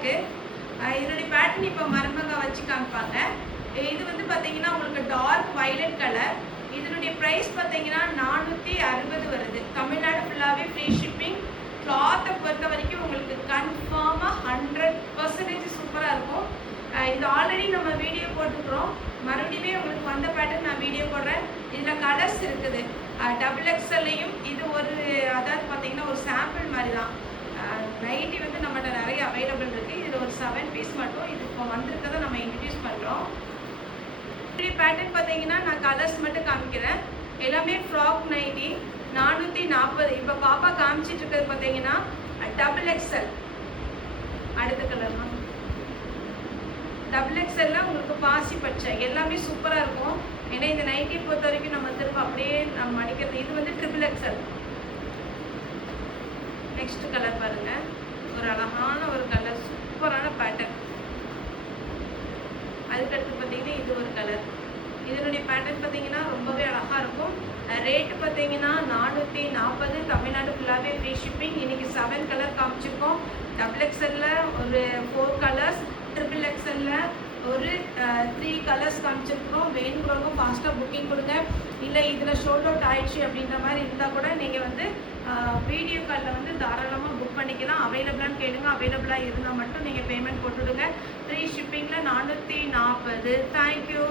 இருக்குது. இதனுடைய பேட்டர்ன் இப்போ மருமக வச்சு காமிப்பாங்க. இது வந்து பார்த்தீங்கன்னா உங்களுக்கு டார்க் வயலட் கலர். இதனுடைய ப்ரைஸ் பார்த்தீங்கன்னா 460 வருது. தமிழ்நாடு ஃபுல்லாகவே ஃப்ரீ ஷிப்பிங். கிளாத்தை பொறுத்த வரைக்கும் உங்களுக்கு கன்ஃபார்மாக 100% சூப்பராக இருக்கும். இது ஆல்ரெடி நம்ம வீடியோ போட்டுக்கிறோம். மறுபடியும் உங்களுக்கு வந்த பேட்டர்ன் நான் வீடியோ போடுறேன். இதில் கலர்ஸ் இருக்குது. XXLலையும் இது ஒரு அதாவது பார்த்தீங்கன்னா ஒரு சாம்பிள் மாதிரி தான். நைட்டி வந்து நம்மகிட்ட நிறைய அவைலபிள் இருக்குது. இதில் ஒரு 7 பீஸ் மட்டும் இது இப்போ வந்திருக்கதை நம்ம இன்ட்ரடியூஸ் பண்ணுறோம். இப்படி பேட்டர்ன் பார்த்தீங்கன்னா நான் கலர்ஸ் மட்டும் காமிக்கிறேன். எல்லாமே ஃப்ராக் நைட்டி 440. இப்போ பாப்பா காமிச்சிட்டு இருக்கிறது பார்த்தீங்கன்னா XXL. அடுத்த கலர் தான் XXL. உங்களுக்கு பாசி பச்சை எல்லாமே சூப்பராக இருக்கும். ஏன்னா இந்த நைட்டியை பொறுத்த வரைக்கும் நம்ம திரும்ப அப்படியே நம்ம மடிக்கிறது. இது வந்து XXL. நெக்ஸ்ட் கலர் பாருங்க, ஒரு அழகான ஒரு கலர், சூப்பரான பேட்டர்ன். அதுக்கடுத்து பார்த்தீங்கன்னா இது ஒரு கலர். இதனுடைய பேட்டர்ன் பார்த்தீங்கன்னா ரொம்பவே அழகாக இருக்கும். ரேட்டு பார்த்தீங்கன்னா 440. தமிழ்நாடு ஃபுல்லாகவே ஃப்ரீ ஷிப்பிங். இன்றைக்கி 7 கலர் காமிச்சிருக்கோம். XXL ஒரு 4 கலர்ஸ், XXL ஒரு 3 கலர்ஸ் காமிச்சிருக்கிறோம். வேணுங்கிறவங்க ஃபாஸ்ட்டாக புக்கிங் கொடுங்க. இல்லை இதில் ஷோல்ட் அவுட் ஆயிடுச்சு அப்படின்ற மாதிரி இருந்தால் கூட நீங்கள் வந்து வீடியோ காலில் வந்து தாராளமாக புக் பண்ணிக்கலாம். அவைலபிளான்னு கேளுங்க. அவைலபிளாக இருந்தால் மட்டும் நீங்கள் பேமெண்ட் போட்டுவிடுங்க. ஃப்ரீ ஷிப்பிங்கில் 440. தேங்க்யூ.